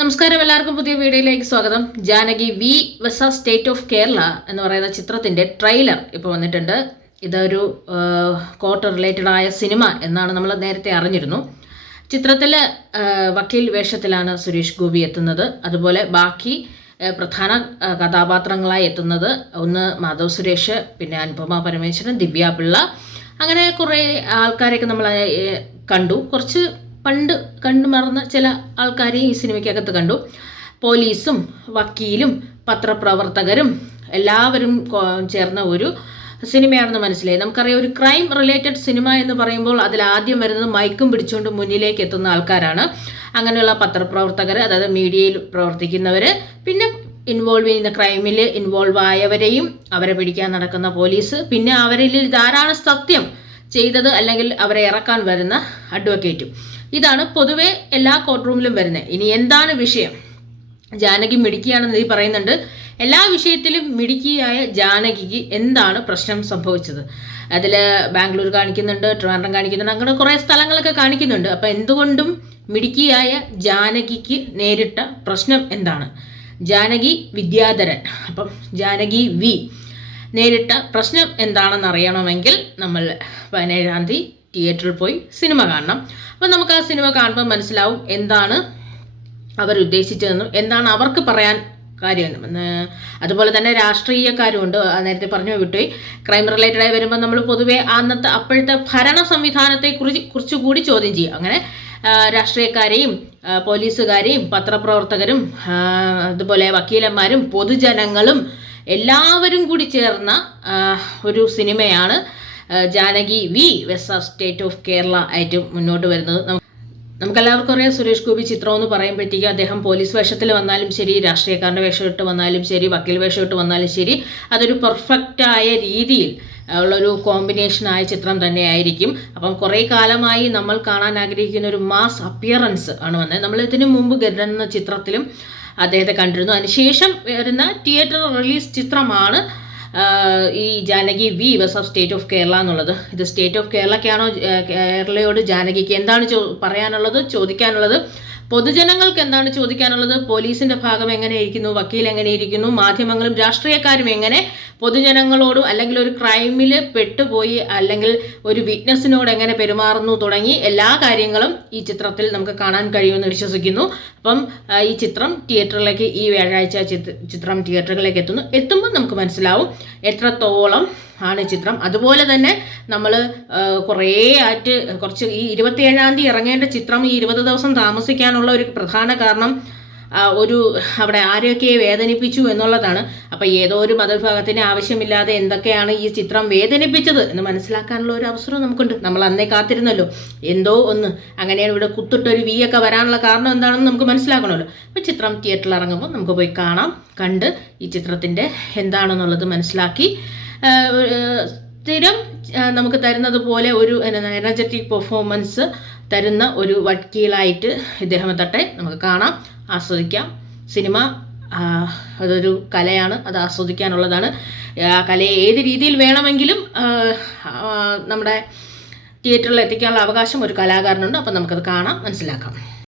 നമസ്കാരം, എല്ലാവർക്കും പുതിയ വീഡിയോയിലേക്ക് സ്വാഗതം. Janaki V versus state of Kerala എന്ന് പറയുന്ന ചിത്രത്തിൻ്റെ ട്രെയിലർ ഇപ്പോൾ വന്നിട്ടുണ്ട്. ഇതൊരു കോർട്ട് റിലേറ്റഡ് ആയ സിനിമ എന്നാണ് നമ്മൾ നേരത്തെ അറിഞ്ഞിരുന്നു. ചിത്രത്തിൽ വക്കീൽ വേഷത്തിലാണ് സുരേഷ് ഗോപി എത്തുന്നത്. അതുപോലെ ബാക്കി പ്രധാന കഥാപാത്രങ്ങളായി എത്തുന്നത് ഒന്ന് മാധവ് സുരേഷ്, പിന്നെ അനുപമ പരമേശ്വരൻ, ദിവ്യ പിള്ള, അങ്ങനെ കുറേ ആൾക്കാരെയൊക്കെ നമ്മൾ കണ്ടു. കുറച്ച് പണ്ട് കണ്ടു മറന്ന ചില ആൾക്കാരെ ഈ സിനിമയ്ക്കകത്ത് കണ്ടു. പോലീസും വക്കീലും പത്രപ്രവർത്തകരും എല്ലാവരും ചേർന്ന ഒരു സിനിമയാണെന്ന് മനസ്സിലായി. നമുക്കറിയാം, ഒരു ക്രൈം റിലേറ്റഡ് സിനിമ എന്ന് പറയുമ്പോൾ അതിലാദ്യം വരുന്നത് മൈക്കും പിടിച്ചുകൊണ്ട് മുന്നിലേക്ക് എത്തുന്ന ആൾക്കാരാണ്. അങ്ങനെയുള്ള പത്രപ്രവർത്തകർ, അതായത് മീഡിയയിൽ പ്രവർത്തിക്കുന്നവർ, പിന്നെ ഇൻവോൾവ് ചെയ്യുന്ന ക്രൈമിൽ ഇൻവോൾവ് ആയവരെയും അവരെ പിടിക്കാൻ നടക്കുന്ന പോലീസ്, പിന്നെ അവരിൽ ധാരാളം സത്യം ചെയ്തത് അല്ലെങ്കിൽ അവരെ ഇറക്കാൻ വരുന്ന അഡ്വക്കേറ്റും. ഇതാണ് പൊതുവെ എല്ലാ കോർട്ട് റൂമിലും വരുന്നത്. ഇനി എന്താണ് വിഷയം? ജാനകി മിടുക്കിയാണെന്ന് ഈ പറയുന്നുണ്ട്. എല്ലാ വിഷയത്തിലും മിടുക്കിയായ ജാനകിക്ക് എന്താണ് പ്രശ്നം സംഭവിച്ചത്? അതിൽ ബാംഗ്ലൂർ കാണിക്കുന്നുണ്ട്, ട്രിവാൻഡ്രം കാണിക്കുന്നുണ്ട്, അങ്ങനെ കുറേ സ്ഥലങ്ങളൊക്കെ കാണിക്കുന്നുണ്ട്. അപ്പം എന്തുകൊണ്ടും മിടുക്കിയായ ജാനകിക്ക് നേരിട്ട പ്രശ്നം എന്താണ്? ജാനകി വിദ്യാധരൻ, അപ്പം ജാനകി വി നേരിട്ട പ്രശ്നം എന്താണെന്ന് അറിയണമെങ്കിൽ നമ്മൾ 17-ാം തീയതി തിയേറ്ററിൽ പോയി സിനിമ കാണണം. അപ്പം നമുക്ക് ആ സിനിമ കാണുമ്പോൾ മനസ്സിലാവും എന്താണ് അവരുദ്ദേശിച്ചതെന്നും എന്താണ് അവർക്ക് പറയാൻ കാര്യമെന്നും. അതുപോലെ തന്നെ രാഷ്ട്രീയക്കാരുമുണ്ട്. നേരത്തെ പറഞ്ഞു വിട്ടുപോയി. ക്രൈം റിലേറ്റഡായി വരുമ്പോൾ നമ്മൾ പൊതുവെ അപ്പോഴത്തെ ഭരണ സംവിധാനത്തെ കുറിച്ചുകൂടി ചോദ്യം ചെയ്യും. അങ്ങനെ രാഷ്ട്രീയക്കാരെയും പോലീസുകാരെയും പത്രപ്രവർത്തകരും അതുപോലെ വക്കീലന്മാരും പൊതുജനങ്ങളും എല്ലാവരും കൂടി ചേർന്ന ഒരു സിനിമയാണ് Janaki V versus state of Kerala ആയിട്ട് മുന്നോട്ട് വരുന്നത്. നമുക്കെല്ലാവർക്കും അറിയാം, സുരേഷ് ഗോപി ചിത്രം എന്ന് പറയുമ്പോഴത്തേക്കും അദ്ദേഹം പോലീസ് വേഷത്തിൽ വന്നാലും ശരി, രാഷ്ട്രീയക്കാരൻ്റെ വേഷമിട്ട് വന്നാലും ശരി, വക്കീൽ വേഷമിട്ട് വന്നാലും ശരി, അതൊരു പെർഫെക്റ്റായ രീതിയിൽ ഉള്ളൊരു കോമ്പിനേഷനായ ചിത്രം തന്നെയായിരിക്കും. അപ്പം കുറേ കാലമായി നമ്മൾ കാണാൻ ആഗ്രഹിക്കുന്ന ഒരു മാസ് അപ്പിയറൻസ് ആണ് വന്നത്. നമ്മൾ ഇതിനു മുമ്പ് ഗരുഡൻ എന്ന ചിത്രത്തിലും അദ്ദേഹത്തെ കണ്ടിരുന്നു. അതിനുശേഷം വരുന്ന തിയേറ്റർ റിലീസ് ചിത്രമാണ് ഈ Janaki V versus state of Kerala എന്നുള്ളത്. ഇത് സ്റ്റേറ്റ് ഓഫ് കേരളയ്ക്കാണോ, കേരളയോട് ജാനകിക്ക് എന്താണ് പറയാനുള്ളത്, ചോദിക്കാനുള്ളത്? പൊതുജനങ്ങൾക്ക് എന്താണ് ചോദിക്കാനുള്ളത്? പോലീസിൻ്റെ ഭാഗം എങ്ങനെയിരിക്കുന്നു, വക്കീൽ എങ്ങനെയിരിക്കുന്നു, മാധ്യമങ്ങളും രാഷ്ട്രീയക്കാരും എങ്ങനെ പൊതുജനങ്ങളോടും അല്ലെങ്കിൽ ഒരു ക്രൈമിൽ പെട്ടുപോയി അല്ലെങ്കിൽ ഒരു വിറ്റ്നസിനോട് എങ്ങനെ പെരുമാറുന്നു തുടങ്ങി എല്ലാ കാര്യങ്ങളും ഈ ചിത്രത്തിൽ നമുക്ക് കാണാൻ കഴിയുമെന്ന് വിശ്വസിക്കുന്നു. അപ്പം ഈ ചിത്രം തിയേറ്ററിലേക്ക് ഈ വ്യാഴാഴ്ച ചിത്രം തിയേറ്ററുകളിലേക്ക് എത്തുമ്പോൾ നമുക്ക് മനസ്സിലാവും എത്രത്തോളം ആണ് ചിത്രം. അതുപോലെ തന്നെ നമ്മൾ കുറച്ച് ഈ 27-ാം തീയതി ഇറങ്ങേണ്ട ചിത്രം ഈ 20 ദിവസം താമസിക്കാനുള്ള ഒരു പ്രധാന കാരണം അവിടെ ആരെയൊക്കെ വേദനിപ്പിച്ചു എന്നുള്ളതാണ്. അപ്പം ഏതോ ഒരു മതവിഭാഗത്തിന് ആവശ്യമില്ലാതെ എന്തൊക്കെയാണ് ഈ ചിത്രം വേദനിപ്പിച്ചത് എന്ന് മനസ്സിലാക്കാനുള്ള ഒരു അവസരം നമുക്കുണ്ട്. നമ്മൾ അന്നേ കാത്തിരുന്നല്ലോ, എന്തോ ഒന്ന് അങ്ങനെയാണ് ഇവിടെ കുത്തിട്ടൊരു ഒക്കെ വരാനുള്ള കാരണം എന്താണെന്ന് നമുക്ക് മനസ്സിലാക്കണമല്ലോ. അപ്പം ചിത്രം തിയേറ്ററിൽ ഇറങ്ങുമ്പോൾ നമുക്ക് പോയി കാണാം. കണ്ട് ഈ ചിത്രത്തിൻ്റെ എന്താണെന്നുള്ളത് മനസ്സിലാക്കി സ്ഥിരം നമുക്ക് തരുന്നത് പോലെ ഒരു എനർജറ്റിക് പെർഫോമൻസ് തരുന്ന ഒരു വക്കീലായിട്ട് ഇദ്ദേഹം തട്ടെ നമുക്ക് കാണാം, ആസ്വദിക്കാം. സിനിമ അതൊരു കലയാണ്, അത് ആസ്വദിക്കാനുള്ളതാണ്. ആ കലയെ ഏത് രീതിയിൽ വേണമെങ്കിലും നമ്മുടെ തിയേറ്ററിൽ എത്തിക്കാനുള്ള അവകാശം ഒരു കലാകാരനുണ്ട്. അപ്പം നമുക്കത് കാണാം, മനസ്സിലാക്കാം.